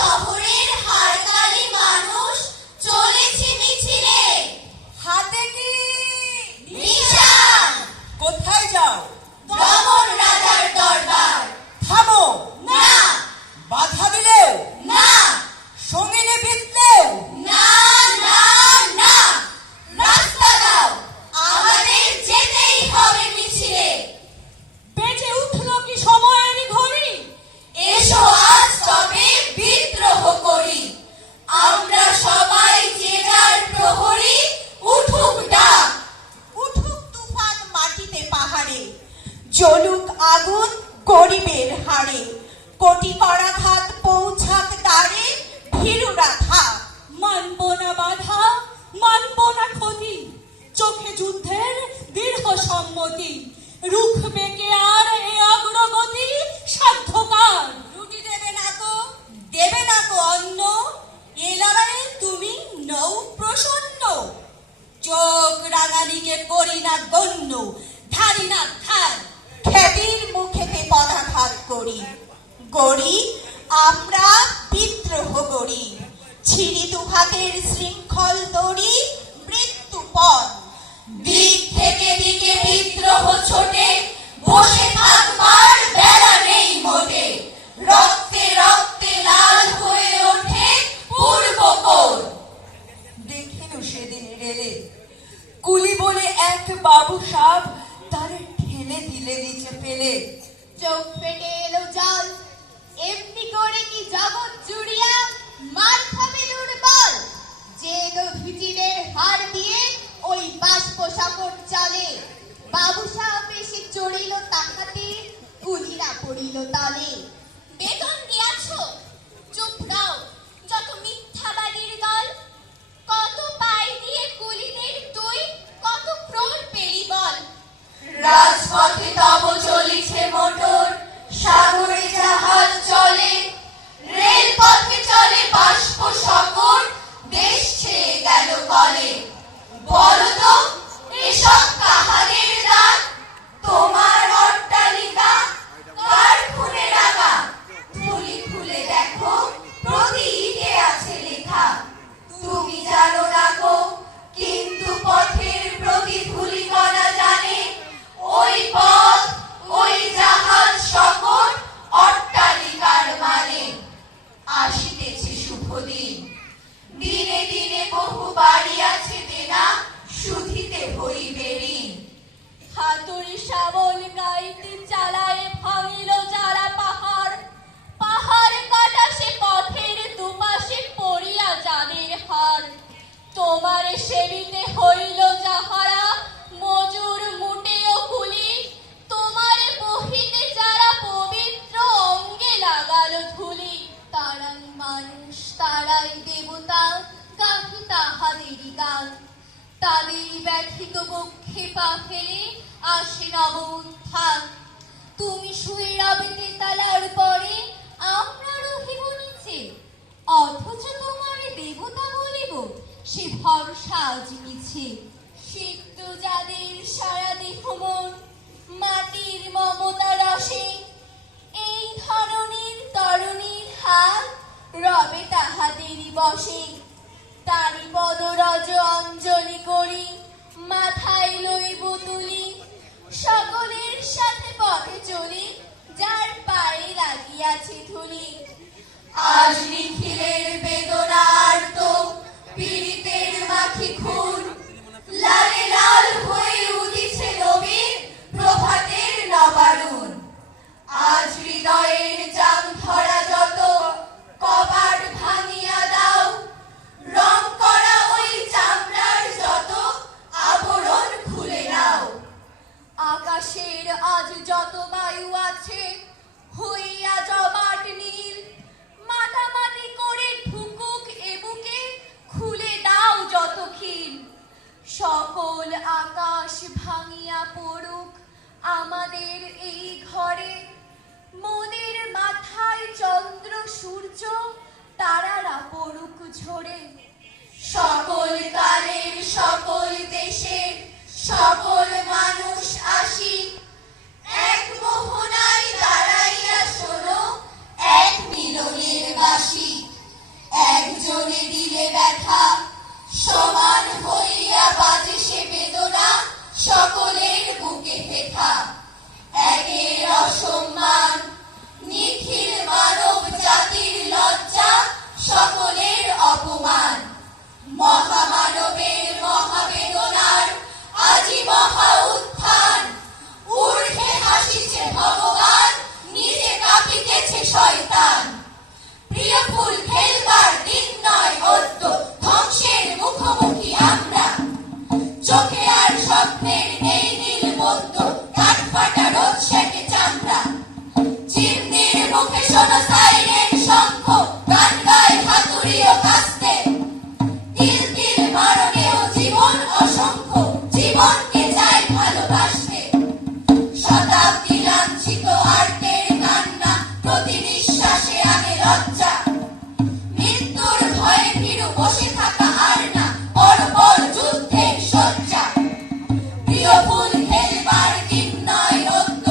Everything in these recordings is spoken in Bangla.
শহরের হাড়কালি মানুষ চলেছে মিছিলে। হাতে কি নিশান। কোথায় যাও? দমন রাজার দরবার। থামো। না। বাধা দিলেও না। সঙ্গিনী বিতলেও না না না, রাস্তা দাও, আমাদের যেতেই হবে মিছিলে। বেজে উঠলো কি সময়ের ঘড়ি? এসো আজ তবে বিদ্রোহ করি, আমরা সবাই যে যার প্রহরী। উঠুক ডাক, উঠুক তুফান মাটিতে পাহাড়ে, জ্বলুক আগুন গরিবের হাড়ে, কোটি করাঘাত পৌঁছাক দ্বারে, ভীরুরা থাক। মানব না বাধা, মানব না ক্ষতি, চোখে যুদ্ধের দীর্ঘ সম্মতি, রুখবে কে আর এ অগ্রগতি? সাধ্যকার। রুটি দেবে না গো, দেবে না গো অন্ন, এ লড়াইয়ে তুমি নৌ প্রসন্ন। চোখ রাঙালিকে করি না গণ্য, ধারি না খান, খ্যাতির মুখেতে পদাঘাত করি। গড়ি আমরা বিদ্রোহ গড়ি, ছিড়ি দুহাতের শৃঙ্খল দড়ি, মৃত্যু পথ। দিক থেকে দিকে বিদ্রোহ ছোটে, বসে থাকবার বেলা নেই মোটে। রক্তে রক্তে লাল হয়ে ওঠে পূর্বকোণ। দেখিনু সেদিন রেলে কুলি বলে এক বাবু সাব তারে ঠেলে দিলে নিচে ফেলে। চোখ ফেটে এলো জল, এমনি করে কি জগৎ জুড়িয়া মার খাবে দুর্বল। যে ভিজিলের হার দিয়ে ওই বাষ্প সাগর চলে, বাবু সাহেব এসে চড়িল তাহাতে, কুলিরা পড়িল তলে। বেতন দিয়াছ, চুপ দাও যত মিথ্যাবাদীর দল। কত পাই দিয়ে কুলিদের তুই কত ক্রোর পেলি বল। রাজপথে তব চলিছে মোটর, সাগরে জাহাজ চলে, রেলপথে চলে বাষ্প সকর, দেশ ছেয়ে গেল কলে। বলো তো এসব কাহাদের দান? তোমার অট্টালিকা কার খুনে রাঙা? তুলি খুলে দেখো প্রতি ইটে আছে লেখা। তুমি জানো না গো, কিন্তু পথের প্রতি ধূলিকণা জানে। ওই পথ, ওই জাহাজ সকল অট্টালিকার মানে। আসিতেছে শুভ দিন, দিনে দিনে বহু বাড়ি আছে দেনা, শুধিতে হইবে ঋণ। হাতুড়ি শাবল গাইতে চালায় ভাঙিল যারা পাহাড়, পাহাড় কাটা সে পথের দুপাশে পড়িয়া যাদের হার। তোমার সেবিতে হইল যাহারা মজুর মুটেও কুলি, তোমার বহিতে যারা পবিত্র অঙ্গে লাগালো ধুলি। তারাই মানুষ, তারাই দেবতা, গাহি তাহাদেরই গান। তাদের ব্যথিত বক্ষে পা ফেলে আসে নব উত্থান। তুমি শুয়ে রবে তেতালার পরে, আমরা রহিব নিচে, অথচ তোমার দেবতা বলিব সে ভরসা আজ মিছে। সিক্ত যাদের সারা দেহ মন মাটির মমতা রসে, এই ধরনের তরুণীর হাত রবে তাহাদেরই বসে। তারি পদরজ অঞ্জলি করি, মাথায় লইব তুলি, সকলের সাথে পথে চলি, যার পায়ে লাগিয়াছে ধুলি। আজ নিখিলের বেদনার তো পীড়িতের মাখি খুন, লালে লাল হয়ে উদিছে নবীন প্রভাতের নবারুণ। আজ হৃদয়ের জাম ধরা যত কপাট ভাঙিয়া দাও, রং করা ওই চামড়ার যত আবরণ খুলে নাও। আকাশের আজ যত বায়ু আছে হইয়া জমাট নীল, মাটামাটি করে ঢুকুক এ বুকে, খুলে দাও যত খিল। সকল আকাশ ভাঙিয়া পড়ুক আমাদের এই ঘরে, মোদের মাথায় চন্দ্র সূর্য তারারা পড়ুক ঝরে। সকল কালের সকল দেশের সকল মানুষ আসি, এক মোহনায় দাঁড়াইয়া শোনো এক মিলনের বাসি। করে দিলে ব্যথা, সমান হইয়া বাজে সে বেদনা, সকলের বুকে হেথা। একের অসম্মান, নিখিল মানব জাতির লজ্জা, সকলের অপমান। মহামানবের মহাবেদনার আজি মহা উত্থান, ঊর্ধ্বে হাসিছে ভগবান, নিচে কাঁপিতেছে শয়তান। প্রিয় ফুল ফেলবার দিন নয় অদ্য, ধ্বংসের মুখোমুখি আমরা। চোখে আর স্বপ্নের নেই নীল মধ্য, কাঠ ফাটা রোদ সেকে চামড়া। চিমনির মুখে শোনো সাইরেন শঙ্খ, গান গায় হাতুড়িও কাস্তে। তিল তিল মারণেও জীবন অসংখ্য, জীবনকে চাই ভালোবাসতে। শতাব্দী লাঞ্ছিত আর্তের কান্না, প্রতি নিঃশ্বাসে আগে লজ্জা। মৃত্যুর ভয়ে ভীরু বসে থাকা আর না, পরপর যুদ্ধের শয্যা। প্রিয় ফুল ফেলবার দিন নয় অদ্য,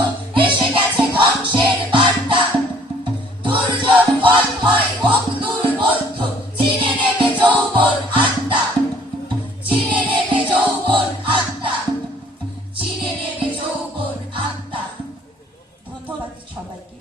এসে গেছে ধ্বংসের বার্তা। দুর্যোগ ফল হয় হোক দুর্বোধ্য, চিনে নেবে যৌবন আত্মা। চিনে নেবে যৌবন আত্মা, চিনে নেবে যৌবন আত্মা। ধন্যবাদ সবাইকে।